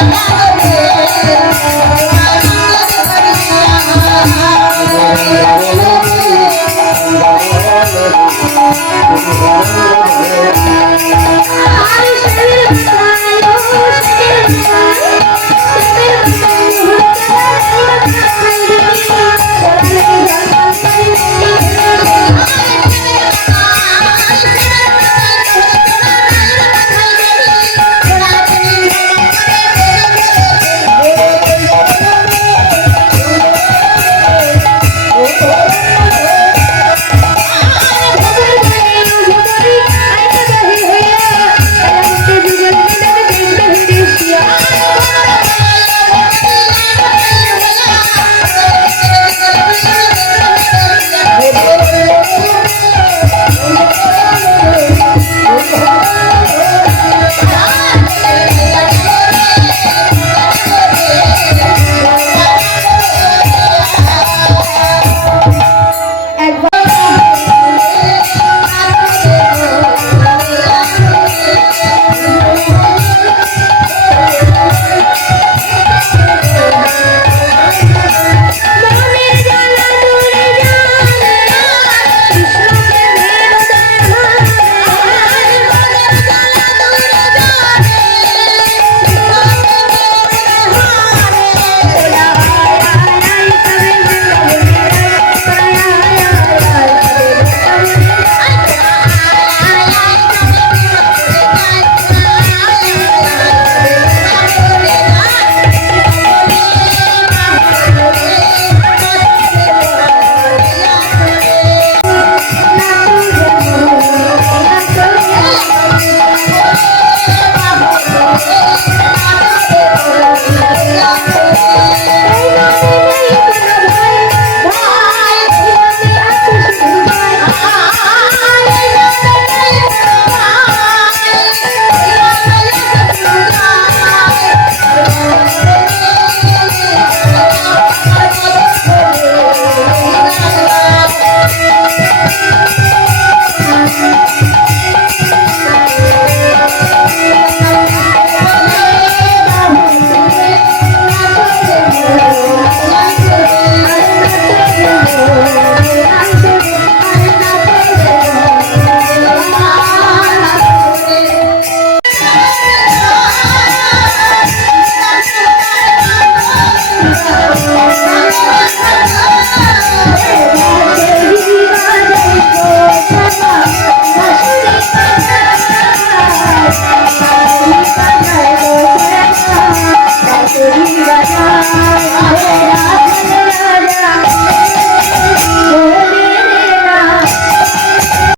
Yeah.